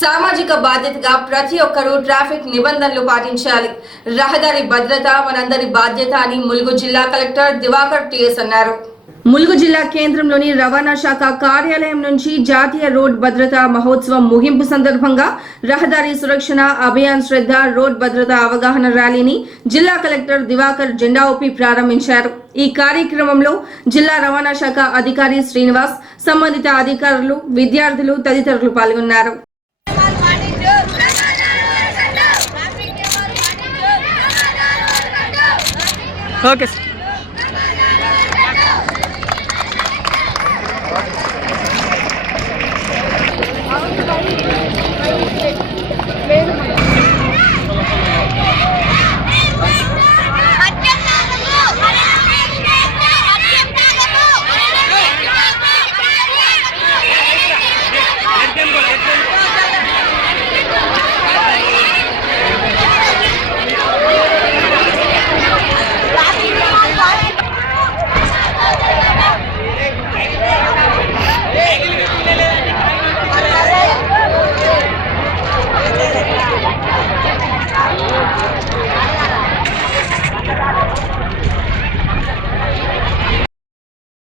సామాజిక బాధ్యతగా ప్రతి ఒక్కరూ ట్రాఫిక్ నిబంధనలు పాటించాలి. రహదారి భద్రత మనందరి బాధ్యత అని ములుగు జిల్లా కలెక్టర్ దివాకర్ టిఎస్ అన్నారు. ములుగు జిల్లా కేంద్రంలోని రవాణా శాఖ కార్యాలయం నుంచి జాతీయ రోడ్ భద్రతా మహోత్సవం ముగింపు సందర్భంగా రహదారి సురక్షణ అభియాన్ శ్రద్ధ రోడ్ భద్రత అవగాహన ర్యాలీని జిల్లా కలెక్టర్ దివాకర్ జెండా ఊపి ప్రారంభించారు. ఈ కార్యక్రమంలో జిల్లా రవాణా శాఖ అధికారి శ్రీనివాస్ సంబంధిత అధికారులు విద్యార్థులు తదితరులు పాల్గొన్నారు. Okay sir.